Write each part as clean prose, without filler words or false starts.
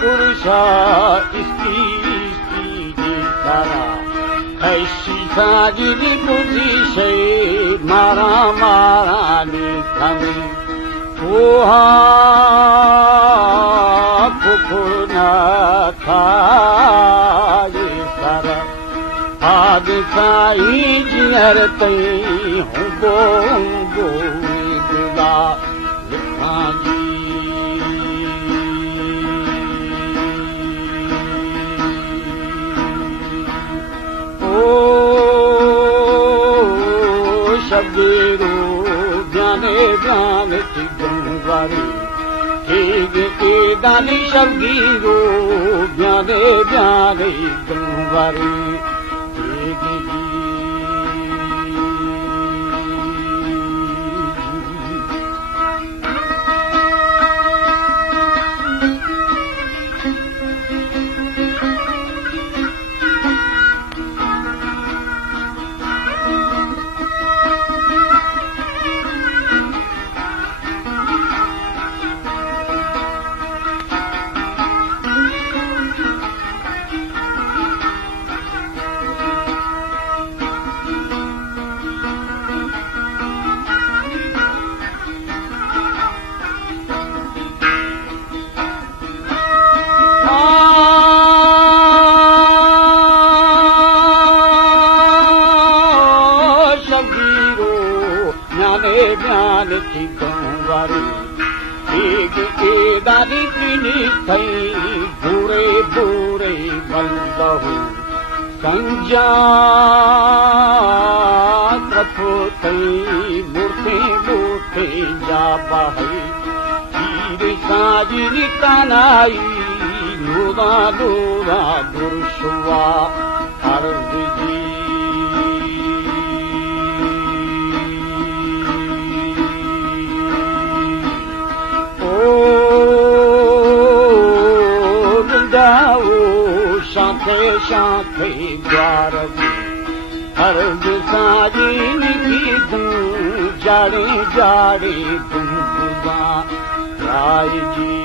पुरुषा स्त्री जे सारा ऐसी साजिनी बुझी शे मारा मारा निखमे ओहा फुफुना खाए सारा आग साई जियर ते हूँ गो गुला लिखा जी ओ शबीरो जाने जाने थी गंगारी के दानी शबीरो जाने जाने गंगारी ज्ञान की गंवारी दादी किनी थई बुरे बुरे बंदहु संजा कफो थई मूर्ति मूर्ति जा बहई चीर साजिनी तनाई नूरा नूरा दुर्शुआ अर्ज जी शाखे शाखे द्वार अर्ज साजिनी की दूं जाड़े जाड़े गुनगुना राय जी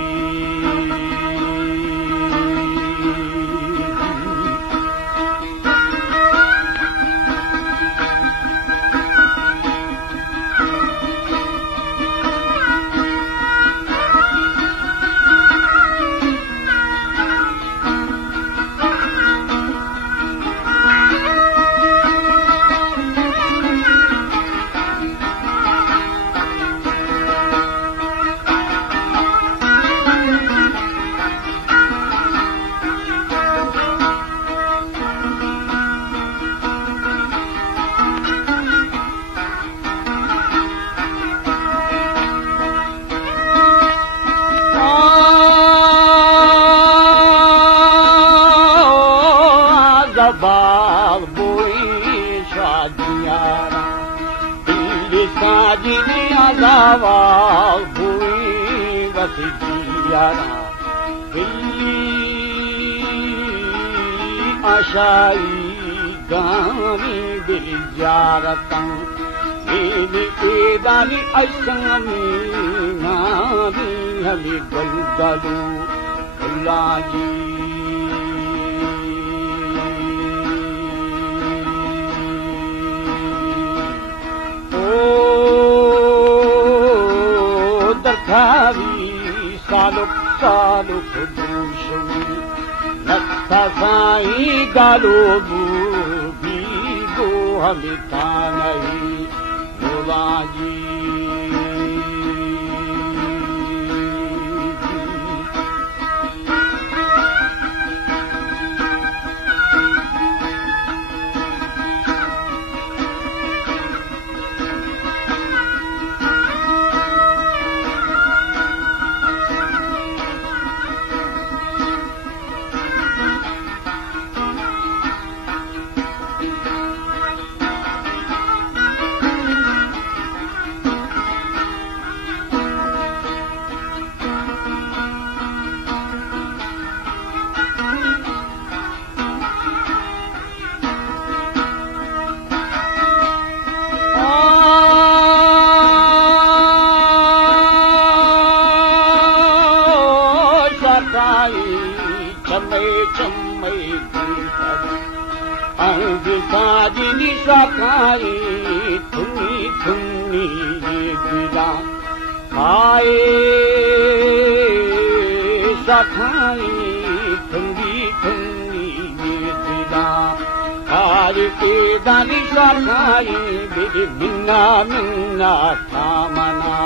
बाग बोई शादियारा दिल्ली साजिनी आजावा बोई वसीयारा दिल्ली आशाई गानी बिजारता मेरी एदानी ऐसनी नानी हमें गलगलू लाजी सालुक सालुक दूषवी नत्था साई गालो बीगो हमें तानई बोलाजी साजनी सखाई थुनी थुनी दिला खाए सखाई थुनी थुनी दिला आज के दानी सखाई बिरी मिन्ना मिन्ना कामना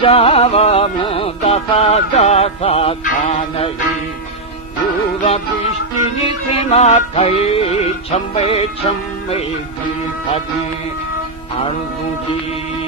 जावा में दफा दफा खानही पूरा दृष्टि सीमा थई छम्बे छम्बे थके अर्जुजी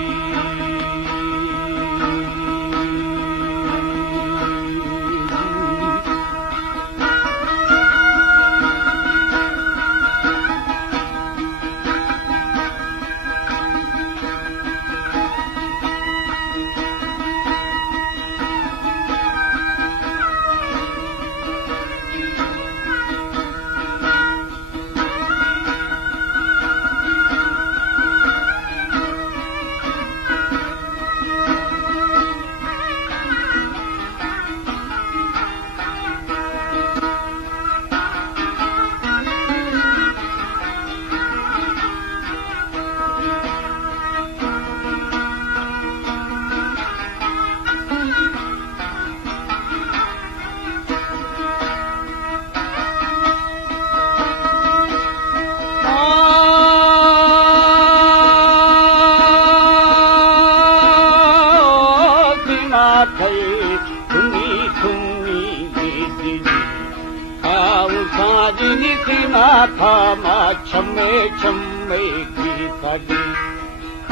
साजनी सीमा था मा छम्मे छम्मे की सगी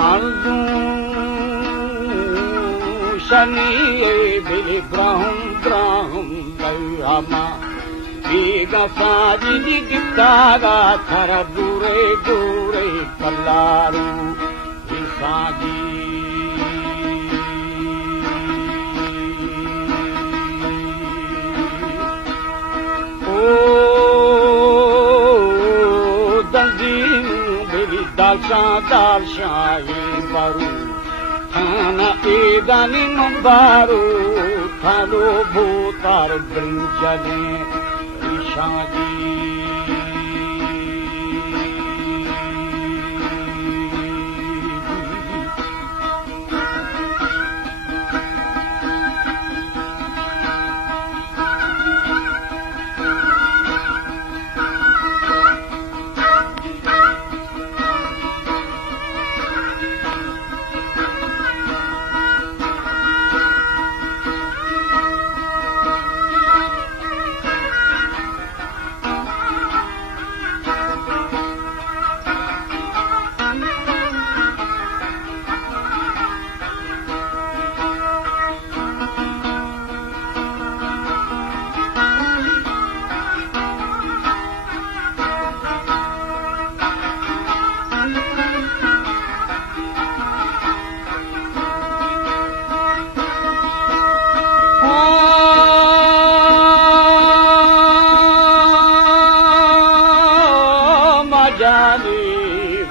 अर्जू शनि बिली ब्राह्म ब्राह्म दयामा बीगा साजनी दिखागा थर दूरे दूरे कल्लारू साजी दाशाई बारू थाना एगानी बारू थानो भूतार ब्रिंजने ईशाजी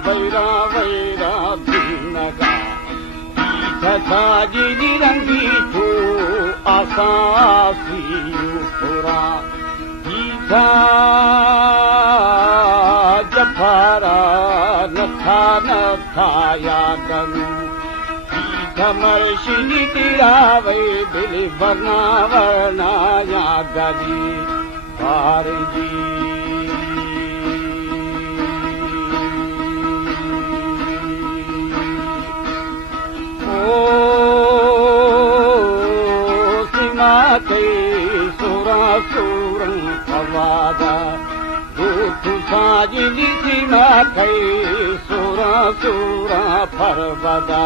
वैरा वैरा नगा साजनी रंगी थो आसासी थोरा जफारा नथा नथा यादनु मर्शिनी तिरावे दिल बना वरना यादगी जी सुरा सुरं पवादा दूत साजनी सीमा कई सुरा सुरा फरवदा